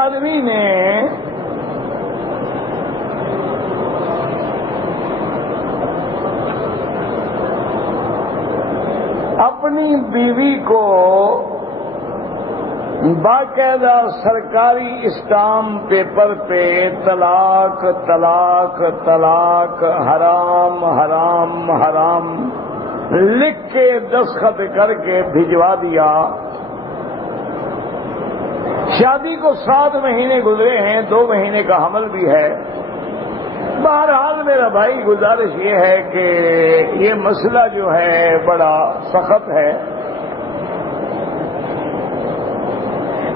آدمی نے اپنی بیوی کو باقاعدہ سرکاری اسٹامپ پیپر پہ طلاق طلاق طلاق حرام حرام حرام لکھ کے دستخط کر کے بھجوا دیا، شادی کو 7 مہینے گزرے ہیں، 2 مہینے کا حمل بھی ہے۔ بہرحال میرا بھائی گزارش یہ ہے کہ یہ مسئلہ جو ہے بڑا سخت ہے۔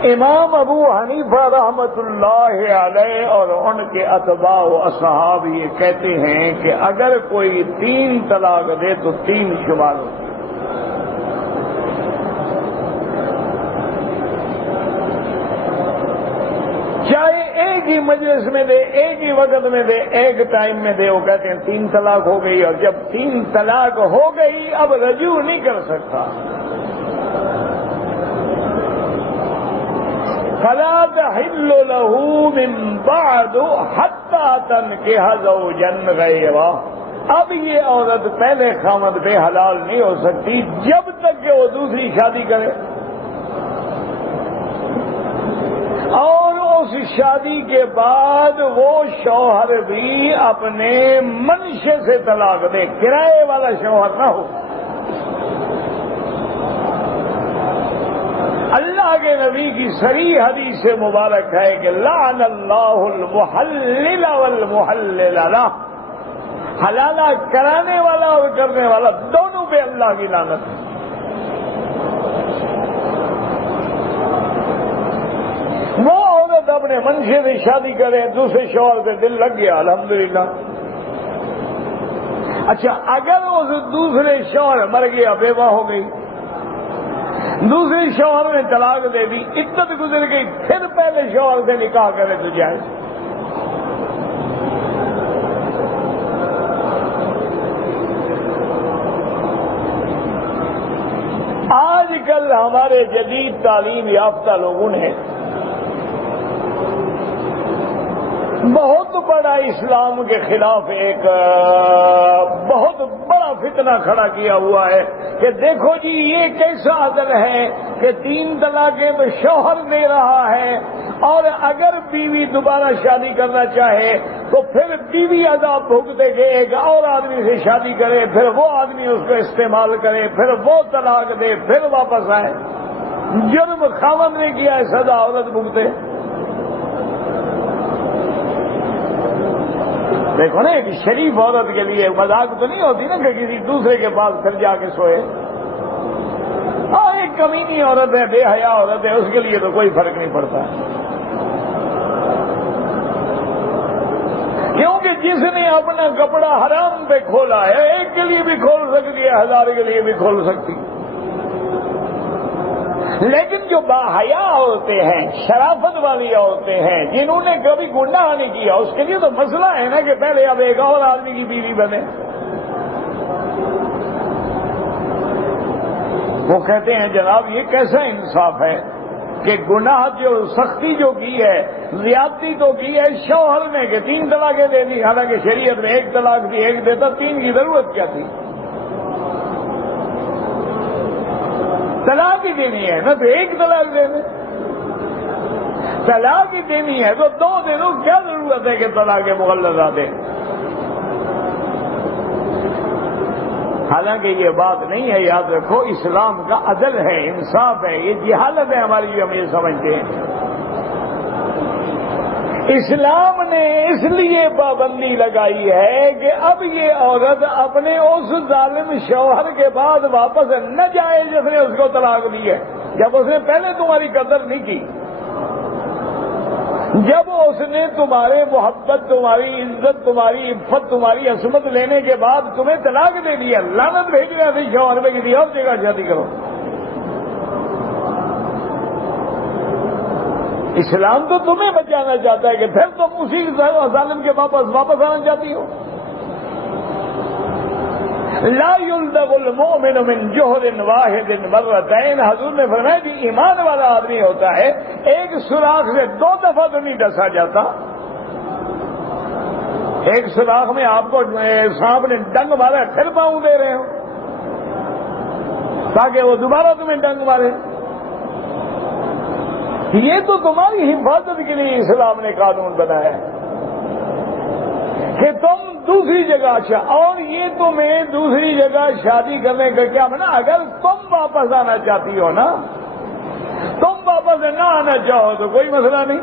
امام ابو حنیفہ رحمت اللہ علیہ اور ان کے اتباع و اصحاب یہ کہتے ہیں کہ اگر کوئی 3 طلاق دے تو 3 شمار ہوتی ہے۔ چاہے ایک ہی مجلس میں دے، ایک ہی وقت میں دے، ایک ٹائم میں دے، وہ کہتے ہیں 3 طلاق ہو گئی، اور جب 3 طلاق ہو گئی اب رجوع نہیں کر سکتا۔ فلا تحل له من بعد حتى تنكح زوجا غيره، اب یہ عورت پہلے خاوند پہ حلال نہیں ہو سکتی جب تک کہ وہ دوسری شادی کرے، اور اس شادی کے بعد وہ شوہر بھی اپنے منشے سے طلاق دے، کرائے والا شوہر نہ ہو۔ اللہ کے نبی کی صریح حدیث سے مبارک ہے کہ لعن اللہ المحلل والمحلل لہ، حلالہ کرانے والا اور کرنے والا دونوں پہ اللہ کی لعنت ہے۔ وہ عورت اپنے منشے سے شادی کرے، دوسرے شوہر پہ دل لگ گیا، الحمدللہ۔ اچھا، اگر اس دوسرے شوہر مر گیا، بیوہ ہو گئی، دوسرے شوہر نے طلاق دے دی، عدت گزر گئی، پھر پہلے شوہر سے نکاح کرے تو جائز۔ آج کل ہمارے جدید تعلیم یافتہ لوگوں نے بہت بڑا اسلام کے خلاف ایک بہت بڑا فتنہ کھڑا کیا ہوا ہے کہ دیکھو جی یہ کیسا عدل ہے کہ 3 طلاقیں تو شوہر دے رہا ہے، اور اگر بیوی دوبارہ شادی کرنا چاہے تو پھر بیوی عذاب بھگتے کہ ایک اور آدمی سے شادی کرے، پھر وہ آدمی اس کو استعمال کرے، پھر وہ طلاق دے، پھر واپس آئے۔ جرم خاوند نے کیا ہے، سزا عورت بھگتے۔ دیکھو نا، ایک شریف عورت کے لیے مذاق تو نہیں ہوتی نا کہ کسی دوسرے کے پاس پھر جا کے سوئے۔ ایک کمینی عورت ہے، بے حیا عورت ہے، اس کے لیے تو کوئی فرق نہیں پڑتا، کیونکہ جس نے اپنا کپڑا حرام پہ کھولا ہے، ایک کے لیے بھی کھول سکتی ہے، 1000 کے لیے بھی کھول سکتی۔ لیکن جو باحیا عورتیں ہیں، شرافت والی عورتیں ہیں، جنہوں نے کبھی گناہ نہیں کیا، اس کے لیے تو مسئلہ ہے نا کہ پہلے اب ایک اور آدمی کی بیوی بنے۔ وہ کہتے ہیں جناب یہ کیسا انصاف ہے کہ گناہ جو سختی جو کی ہے، زیادتی تو کی ہے شوہر نے کہ 3 طلاقیں دے دی، حالانکہ شریعت میں 1 طلاق دی، 1 دیتا، 3 کی ضرورت کیا تھی؟ طلاق ہی دینی ہے نا تو 1 طلاق دے دیں، طلاق ہی دینی ہے تو 2 دے دو، کیا ضرورت ہے کہ طلاق مغلظہ دیں؟ حالانکہ یہ بات نہیں ہے، یاد رکھو اسلام کا عدل ہے، انصاف ہے، یہ جہالت ہے ہماری جو ہم یہ سمجھتے ہیں۔ اسلام نے اس لیے پابندی لگائی ہے کہ اب یہ عورت اپنے اس ظالم شوہر کے بعد واپس نہ جائے جس نے اس کو طلاق دی ہے، جب اس نے پہلے تمہاری قدر نہیں کی، جب اس نے تمہارے محبت، تمہاری عزت، تمہاری عفت، تمہاری عصمت لینے کے بعد تمہیں طلاق دے دیا، لعنت بھیجنا تھی شوہر میں کسی اور جگہ شادی کرو۔ اسلام تو تمہیں بچانا چاہتا ہے کہ پھر تم اسی ظالم کے واپس آنا چاہتی ہو۔ لا یلدغ المؤمن من جوہر واحد مرتین، حضور نے فرمایا کہ ایمان والا آدمی ہوتا ہے ایک سوراخ سے 2 دفعہ تو نہیں ڈسا جاتا۔ ایک سوراخ میں آپ کو سانپ نے ڈنگ مارا ہے، پھر پاؤں دے رہے ہو تاکہ وہ دوبارہ تمہیں ڈنگ مارے۔ یہ تو تمہاری حفاظت کے لیے اسلام نے قانون بنایا ہے کہ تم دوسری جگہ اور یہ تمہیں دوسری جگہ شادی کرنے کا کیا مانا؟ اگر تم واپس آنا چاہتی ہو نا، تم واپس نہ آنا چاہو تو کوئی مسئلہ نہیں۔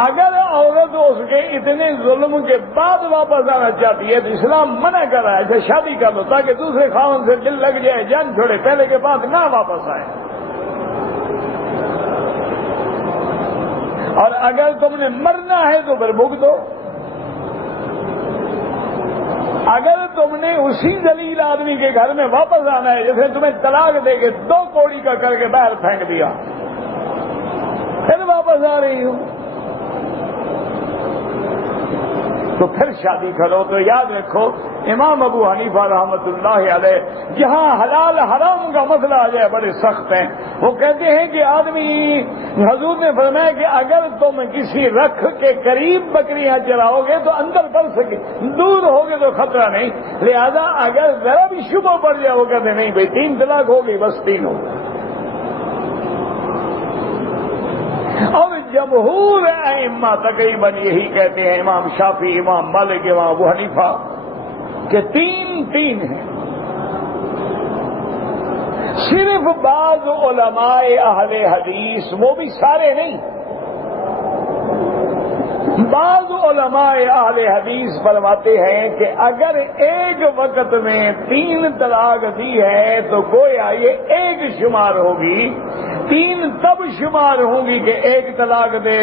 اگر عورت اس کے اتنے ظلم کے بعد واپس آنا چاہتی ہے تو اسلام منع کر رہا ہے کہ شادی کر لو تاکہ دوسرے خاوند سے دل لگ جائے، جان چھوڑے، پہلے کے بعد نہ واپس آئے۔ اور اگر تم نے مرنا ہے تو پھر بھگتو۔ اگر تم نے اسی ذلیل آدمی کے گھر میں واپس آنا ہے جیسے تمہیں طلاق دے کے 2 کوڑی کا کر کے باہر پھینک دیا، پھر واپس آ رہی ہوں تو پھر شادی کرو۔ تو یاد رکھو امام ابو حنیفہ رحمۃ اللہ علیہ جہاں حلال حرام کا مسئلہ آ جائے بڑے سخت ہیں، وہ کہتے ہیں کہ آدمی، حضور نے فرمایا کہ اگر تم کسی رکھ کے قریب بکریاں چراؤ گے تو اندر بڑھ سکے، دور ہوگے تو خطرہ نہیں، لہذا اگر ذرا بھی شبہ پڑ جائے وہ کہتے نہیں بھائی 3 طلاق ہوگی، بس 3 ہو۔ اور جمہور ائمہ تقریباً یہی کہتے ہیں، امام شافعی، امام مالک، امام ابو حنیفہ، کہ 3 ہیں۔ صرف بعض علماء اہل حدیث، وہ بھی سارے نہیں، بعض علماء اہل حدیث فرماتے ہیں کہ اگر ایک وقت میں 3 طلاق دی ہے تو گویا یہ ایک شمار ہوگی، 3 تب شمار ہوں گی کہ ایک طلاق دے،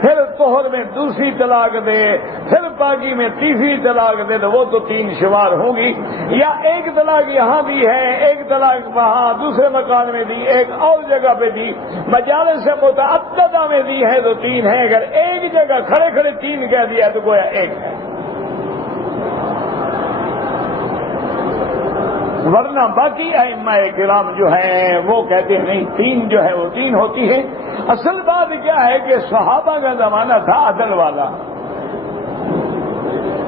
پھر طہر میں دوسری طلاق دے، پھر پاکی میں تیسری طلاق دے تو وہ تو 3 شمار ہوں گی، یا ایک طلاق یہاں دی ہے، ایک طلاق وہاں دوسرے مکان میں دی، ایک اور جگہ پہ دی، مجالس سے متعددہ میں دی ہے تو 3 ہے، اگر ایک جگہ کھڑے کھڑے 3 کہہ دیا تو گویا 1 ہے۔ ورنہ باقی ائمہ کرام جو ہیں وہ کہتے ہیں نہیں، 3 جو ہے وہ 3 ہوتی ہے۔ اصل بات کیا ہے کہ صحابہ کا زمانہ تھا عدل والا،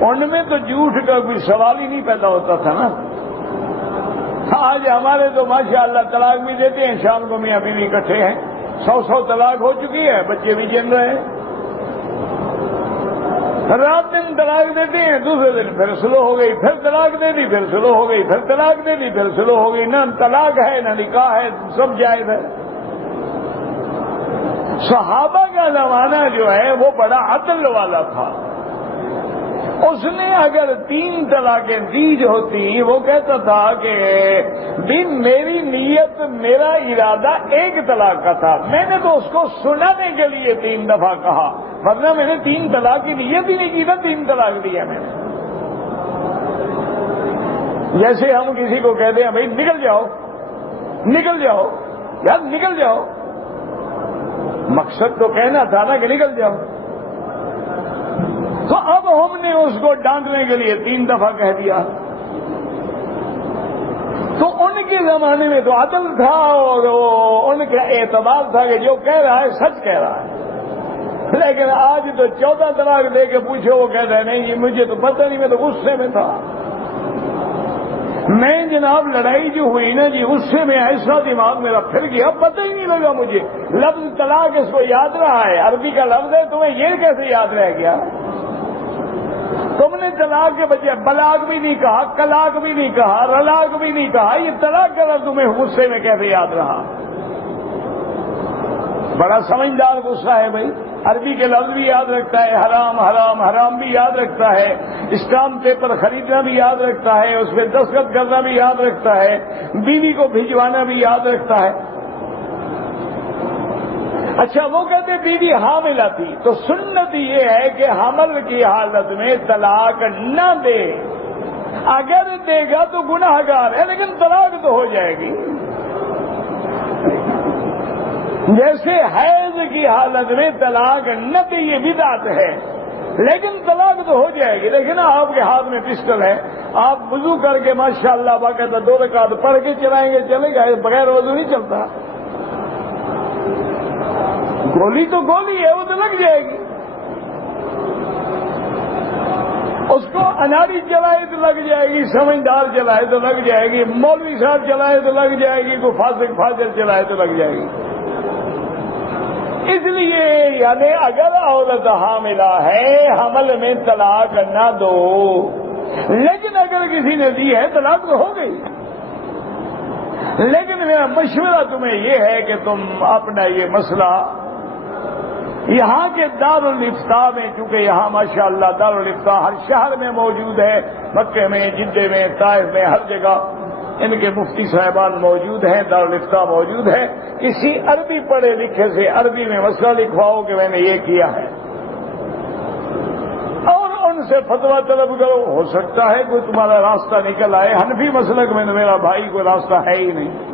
ان میں تو جھوٹ کا کوئی سوال ہی نہیں پیدا ہوتا تھا نا۔ آج ہمارے تو ماشاءاللہ طلاق بھی دیتے ہیں، شام کو میاں بیوی اکٹھے ہیں، 100 طلاق ہو چکی ہے، بچے بھی جن رہے ہیں، رات دن طلاق دیتے ہیں، دوسرے دن پھر سلو ہو گئی، پھر طلاق دے دی، پھر سلو ہو گئی، پھر طلاق دے دی، پھر سلو ہو گئی، نہ طلاق ہے نہ نکاح ہے، سب جائز ہے۔ صحابہ کا زمانہ جو ہے وہ بڑا عدل والا تھا، اس نے اگر 3 طلاقیں دی ہوتی، وہ کہتا تھا کہ میری نیت، میرا ارادہ 1 طلاق کا تھا، میں نے تو اس کو سنانے کے لیے 3 دفعہ کہا، ورنہ میں نے 3 طلاق کی نیت ہی نہیں کی تھا، 3 طلاق دیا میں نے۔ جیسے ہم کسی کو کہتے ہیں بھائی نکل جاؤ، نکل جاؤ یار، نکل جاؤ، مقصد تو کہنا تھا نا کہ نکل جاؤ، تو اب ہم نے اس کو ڈانٹنے کے لیے 3 دفعہ کہہ دیا۔ تو ان کے زمانے میں تو عدل تھا اور ان کا اعتبار تھا کہ جو کہہ رہا ہے سچ کہہ رہا ہے، لیکن آج تو 14 طلاق دے کے پوچھو وہ کہتا ہے نہیں مجھے تو پتہ نہیں، میں تو غصے میں تھا، میں جناب لڑائی جو ہوئی نا جی اس سے میں ایسا دماغ میرا پھر گیا، پتہ ہی نہیں لگا مجھے، لفظ طلاق اس کو یاد رہا ہے، عربی کا لفظ ہے، تمہیں یہ کیسے یاد رہ گیا؟ تم نے طلاق کے بجائے بلاغ بھی نہیں کہا، کلاق بھی نہیں کہا، رلاق بھی نہیں کہا، یہ طلاق کا لفظ تمہیں غصے میں کیسے یاد رہا؟ بڑا سمجھدار غصہ ہے بھائی، عربی کے لفظ بھی یاد رکھتا ہے، حرام حرام حرام بھی یاد رکھتا ہے، اسٹامپ پیپر خریدنا بھی یاد رکھتا ہے، اس پہ دستخط کرنا بھی یاد رکھتا ہے، بیوی کو بھجوانا بھی یاد رکھتا ہے۔ اچھا وہ کہتے بیوی حاملہ تھی تو سنت یہ ہے کہ حمل کی حالت میں طلاق نہ دے، اگر دے گا تو گناہ گار ہے لیکن طلاق تو ہو جائے گی۔ جیسے حیض کی حالت میں طلاق نہ دے یہ بدعت ہے، لیکن طلاق تو ہو جائے گی. لیکن آپ کے ہاتھ میں پسٹل ہے, آپ وضو کر کے ماشاءاللہ باقاعدہ 2 رکعت پڑھ کے چلائیں گے, چلے گا. بغیر وضو نہیں چلتا. گولی تو گولی ہے, وہ تو لگ جائے گی. اس کو اناڑی چلائے تو لگ جائے گی, سمجھدار چلائے تو لگ جائے گی, مولوی صاحب چلائے تو لگ جائے گی, کوئی فاسق فاجر چلائے تو لگ جائے گی. اس لیے یعنی اگر عورت حاملہ ہے حمل میں طلاق نہ دو, لیکن اگر کسی نے دی ہے طلاق تو ہو گئی. لیکن میرا مشورہ تمہیں یہ ہے کہ تم اپنا یہ مسئلہ یہاں کے دارالفتاء میں, چونکہ یہاں ماشاءاللہ دارالفتاء ہر شہر میں موجود ہے, مکے میں, جدے میں, طائف میں, ہر جگہ ان کے مفتی صاحبان موجود ہیں, دارالفتاء موجود ہے. کسی عربی پڑھے لکھے سے عربی میں مسئلہ لکھواؤ کہ میں نے یہ کیا ہے, اور ان سے فتویٰ طلب کرو. ہو سکتا ہے کوئی تمہارا راستہ نکل آئے. حنفی مسلک میں تو میرا بھائی کوئی راستہ ہے ہی نہیں.